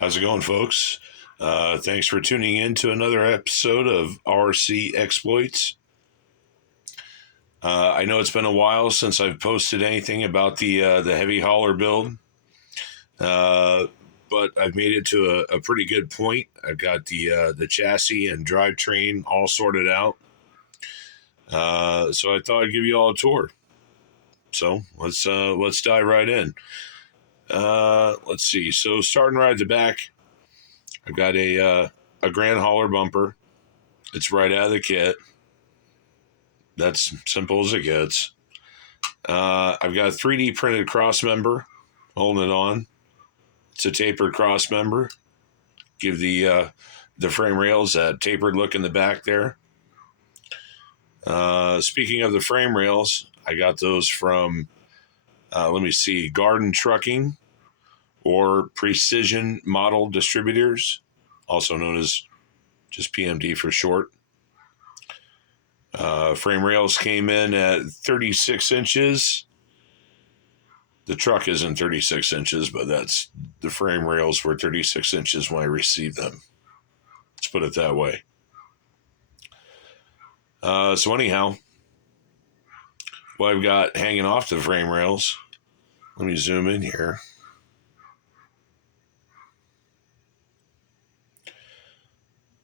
How's it going, folks? Thanks for tuning in to another episode of RC Exploits. I know it's been a while since I've posted anything about the heavy hauler build, but I've made it to a pretty good point. I've got the chassis and drivetrain all sorted out, so I thought I'd give you all a tour. So let's dive right in. Let's see. So starting right at the back, I've got a grand hauler bumper. It's right out of the kit. That's simple as it gets. I've got a 3D printed cross member holding it on. It's a tapered cross member. Give the frame rails that tapered look in the back there. Speaking of the frame rails, I got those from, Garden Trucking or Precision Model Distributors, also known as just PMD for short. Frame rails came in at 36 inches. The truck isn't 36 inches, but the frame rails were 36 inches when I received them. Let's put it that way. So anyhow, what I've got hanging off the frame rails, let me zoom in here.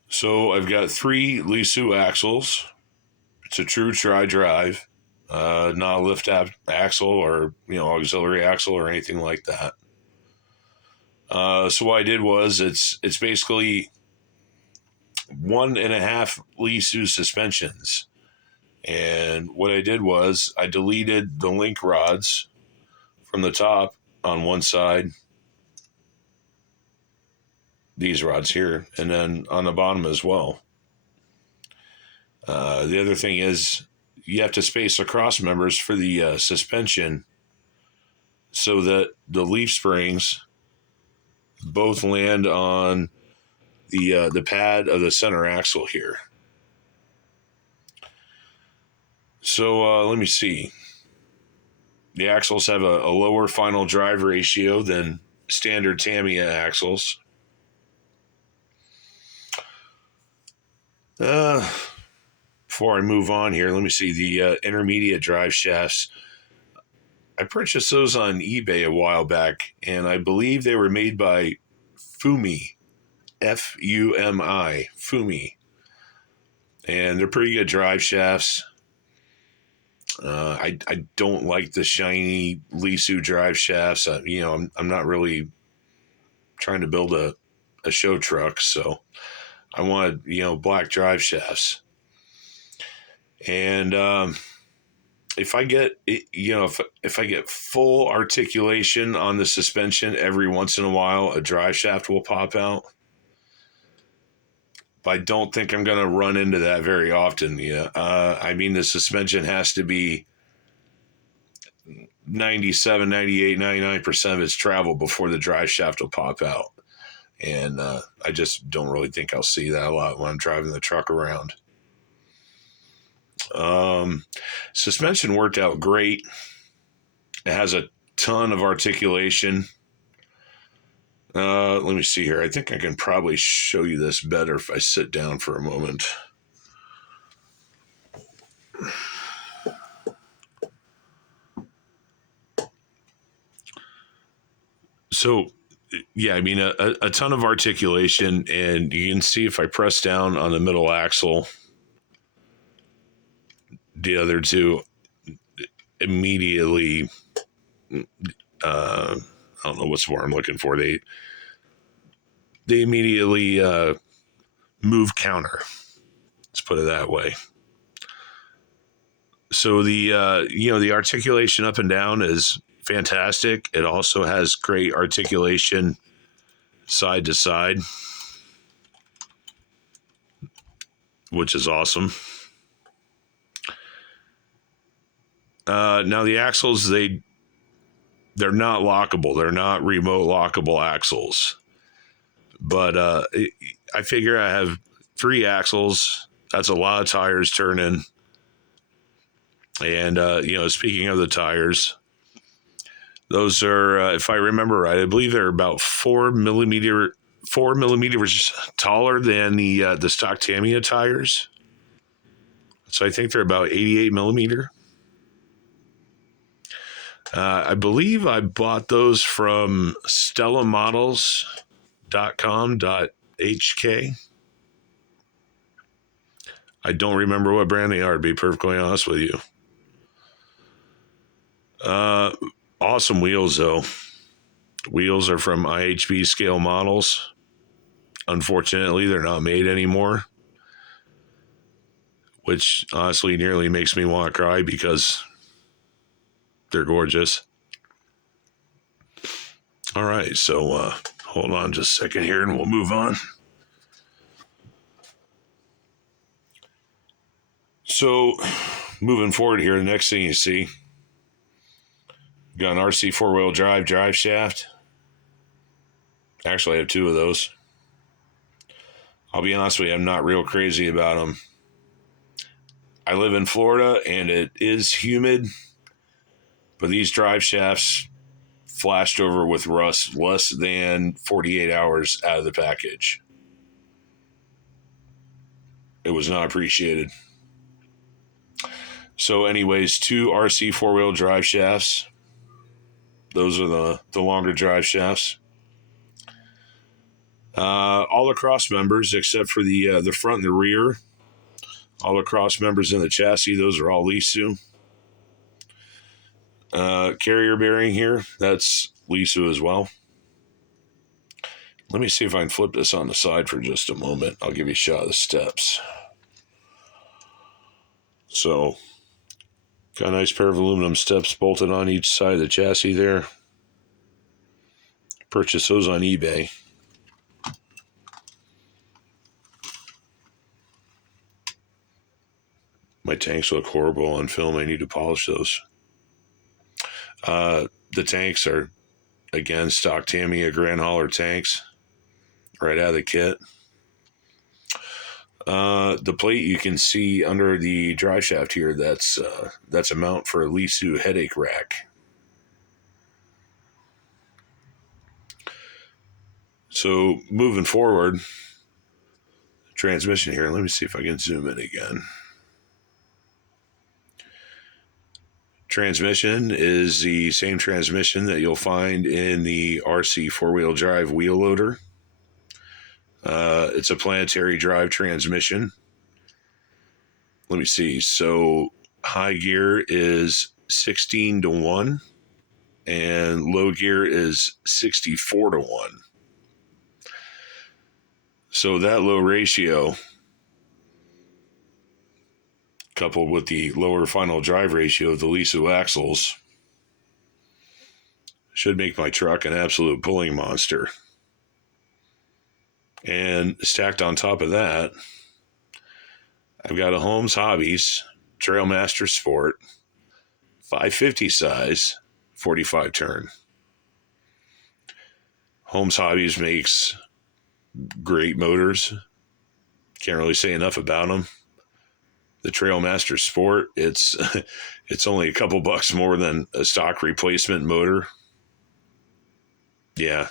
So I've got 3 Lisu axles. It's a true tri-drive, not a lift axle or auxiliary axle or anything like that. So what I did was it's basically 1.5 Lisu suspensions, and what I did was I deleted the link rods from the top on one side, these rods here, and then on the bottom as well. The other thing is you have to space the cross members for the suspension so that the leaf springs both land on the pad of the center axle here. So let me see. The axles have a lower final drive ratio than standard Tamiya axles. Before I move on here, let me see the intermediate drive shafts. I purchased those on eBay a while back, and I believe they were made by Fumi, F-U-M-I, Fumi. And they're pretty good drive shafts. I don't like the shiny Lisu drive shafts. I'm not really trying to build a show truck, so I wanted black drive shafts. And if I get if I get full articulation on the suspension, every once in a while a drive shaft will pop out. But I don't think I'm going to run into that very often. The suspension has to be 97, 98, 99% of its travel before the drive shaft will pop out. And I just don't really think I'll see that a lot when I'm driving the truck around. Suspension worked out great. It has a ton of articulation. Let me see here. I think I can probably show you this better if I sit down for a moment. So, yeah, a ton of articulation, and you can see if I press down on the middle axle, the other two immediately, I don't know what's the word I'm looking for. They immediately move counter. Let's put it that way. So the articulation up and down is fantastic. It also has great articulation side to side, which is awesome. Now the axles, they're not lockable. They're not remote lockable axles. But I figure I have 3 axles. That's a lot of tires turning. And, speaking of the tires, those are, if I remember right, I believe they're about 4 millimeter 4 millimeters taller than the stock Tamiya tires. So I think they're about 88 millimeter. I believe I bought those from stellamodels.com.hk. I don't remember what brand they are, to be perfectly honest with you. Awesome wheels, though. Wheels are from IHB scale models. Unfortunately, they're not made anymore, which honestly nearly makes me want to cry because they're gorgeous. All right, so hold on just a second here and we'll move on. So, moving forward here, the next thing you see, got an RC four-wheel drive shaft. Actually, I have two of those. I'll be honest with you, I'm not real crazy about them. I live in Florida and it is humid, but these drive shafts flashed over with rust less than 48 hours out of the package. It was not appreciated. So anyways, two RC four-wheel drive shafts. Those are the longer drive shafts. All the cross members, except for the front and the rear. All the cross members in the chassis, those are all Lisu. Carrier bearing here, that's Lisu as well. Let me see if I can flip this on the side for just a moment. I'll give you a shot of the steps. So, got a nice pair of aluminum steps bolted on each side of the chassis there. Purchased those on eBay. My tanks look horrible on film. I need to polish those. The tanks are, again, stock Tamiya Grand Hauler tanks. Right out of the kit. The plate you can see under the drive shaft here, that's a mount for a Lisu headache rack. So moving forward, transmission here, let me see if I can zoom in again. Transmission is the same transmission that you'll find in the RC four-wheel drive wheel loader. It's a planetary drive transmission. Let me see. So high gear is 16-1 and low gear is 64-1. So that low ratio, coupled with the lower final drive ratio of the Lisu axles, should make my truck an absolute pulling monster. And stacked on top of that, I've got a Holmes Hobbies Trailmaster Sport 550 size 45 turn. Holmes Hobbies makes great motors. Can't really say enough about them. The Trailmaster Sport, it's only a couple bucks more than a stock replacement motor. Yeah,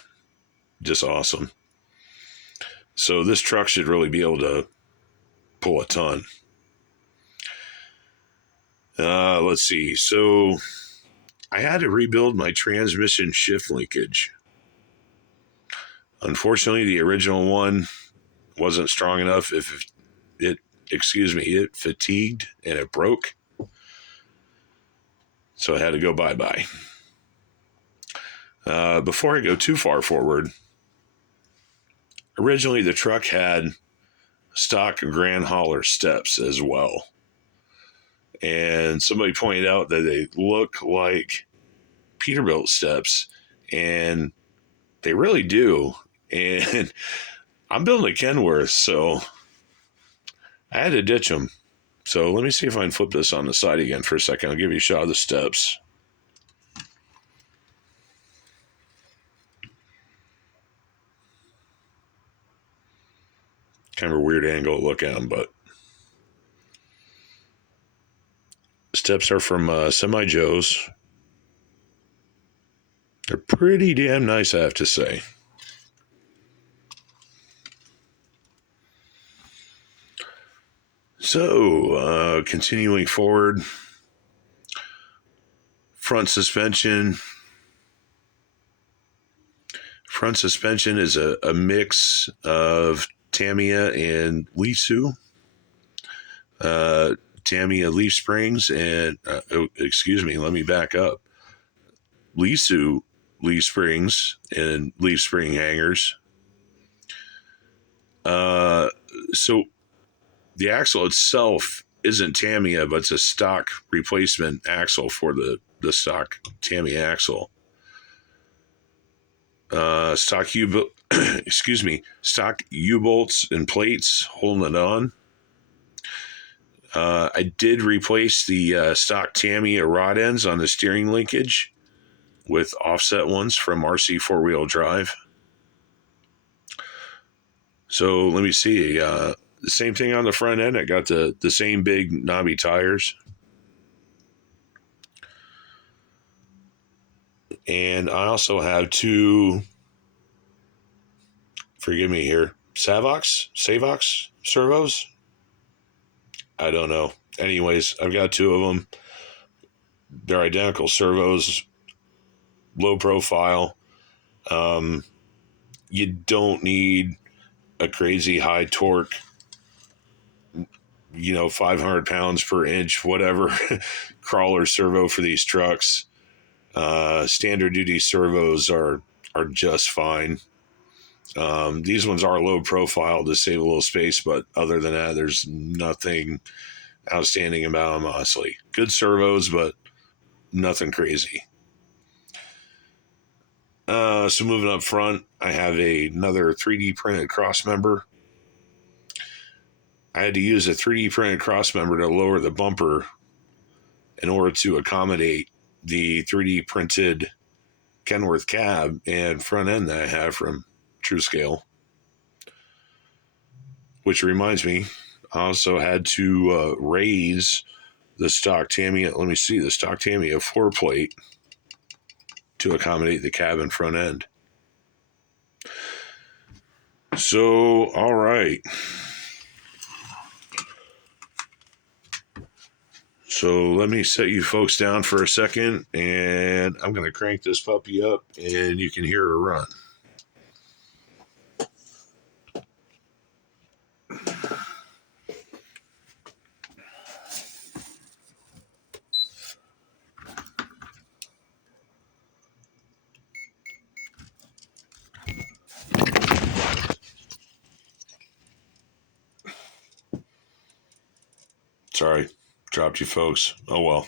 just awesome. So this truck should really be able to pull a ton. Let's see. So I had to rebuild my transmission shift linkage. Unfortunately, the original one wasn't strong enough. It fatigued and it broke. So I had to go bye-bye. Before I go too far forward, originally the truck had stock Grand Hauler steps as well. And somebody pointed out that they look like Peterbilt steps, and they really do. And I'm building a Kenworth, so I had to ditch them. So let me see if I can flip this on the side again for a second. I'll give you a shot of the steps. Kind of a weird angle to look at them, but steps are from Semi Joe's. They're pretty damn nice, I have to say. So, continuing forward, front suspension. Front suspension is a mix of Tamiya and Lisu. Tamiya leaf springs and, let me back up. Lisu leaf springs and leaf spring hangers. So the axle itself isn't Tamiya, but it's a stock replacement axle for the stock Tamiya axle. Stock stock U-bolts and plates holding it on. I did replace the stock Tamiya rod ends on the steering linkage with offset ones from RC 4-wheel drive. So let me see. The same thing on the front end. I got the same big knobby tires. And I also have two, forgive me here, Savox servos. I don't know. Anyways, I've got two of them. They're identical servos, low profile. You don't need a crazy high torque, 500 pounds per inch, whatever, crawler servo for these trucks. Standard duty servos are just fine. These ones are low profile to save a little space, but other than that, there's nothing outstanding about them, honestly. Good servos, but nothing crazy. So moving up front, I have another 3D printed cross member. I had to use a 3D printed cross member to lower the bumper in order to accommodate the 3D printed Kenworth cab and front end that I have from TrueScale. Which reminds me, I also had to raise the stock Tamiya, the stock Tamiya floor plate to accommodate the cab and front end. So, all right. So let me set you folks down for a second, and I'm going to crank this puppy up, and you can hear her run. Sorry, dropped you folks. Oh well.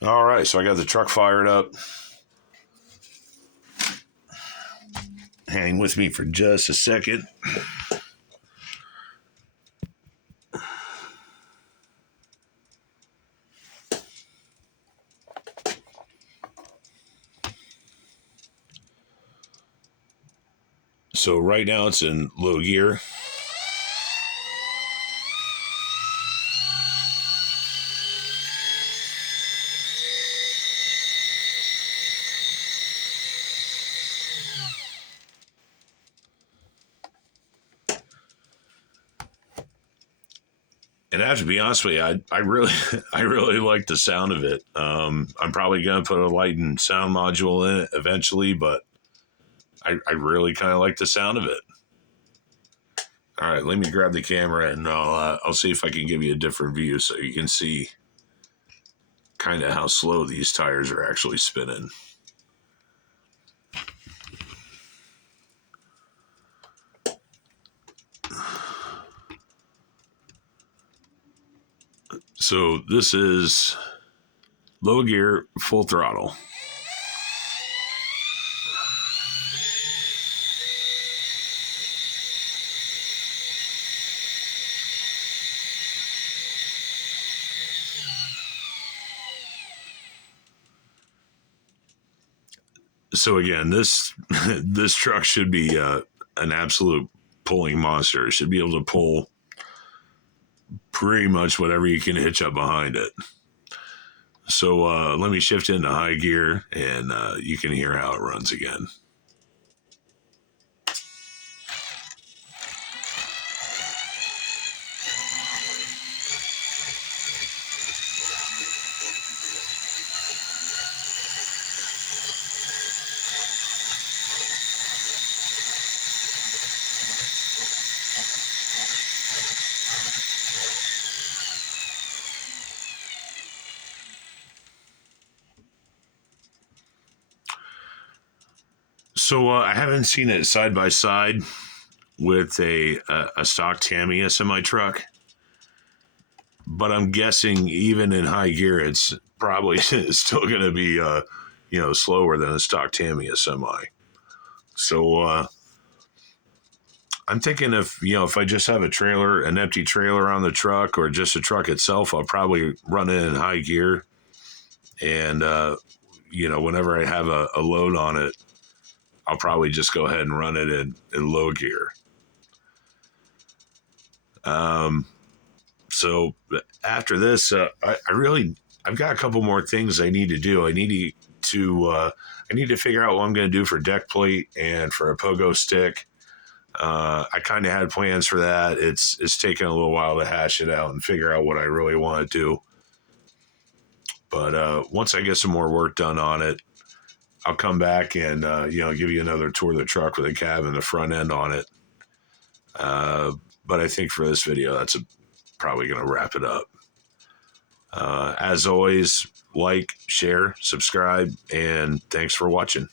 All right, so I got the truck fired up. Hang with me for just a second. So right now it's in low gear. And I have to be honest with you, I really I really like the sound of it. I'm probably gonna put a light and sound module in it eventually, but I really kind of like the sound of it. All right, let me grab the camera and I'll see if I can give you a different view so you can see kind of how slow these tires are actually spinning. So this is low gear, full throttle. So again, this truck should be an absolute pulling monster. It should be able to pull pretty much whatever you can hitch up behind it. So let me shift into high gear, and you can hear how it runs again. So I haven't seen it side by side with a stock Tamiya semi truck, but I'm guessing even in high gear, it's probably still going to be slower than a stock Tamiya semi. So I'm thinking if I just have an empty trailer on the truck, or just the truck itself, I'll probably run it in high gear, and whenever I have a load on it, I'll probably just go ahead and run it in low gear. So after this, I've got a couple more things I need to do. I need to figure out what I'm going to do for deck plate and for a pogo stick. I kind of had plans for that. It's taken a little while to hash it out and figure out what I really want to do. But once I get some more work done on it, I'll come back and give you another tour of the truck with a cab and the front end on it. But I think for this video, that's probably going to wrap it up. As always, like, share, subscribe, and thanks for watching.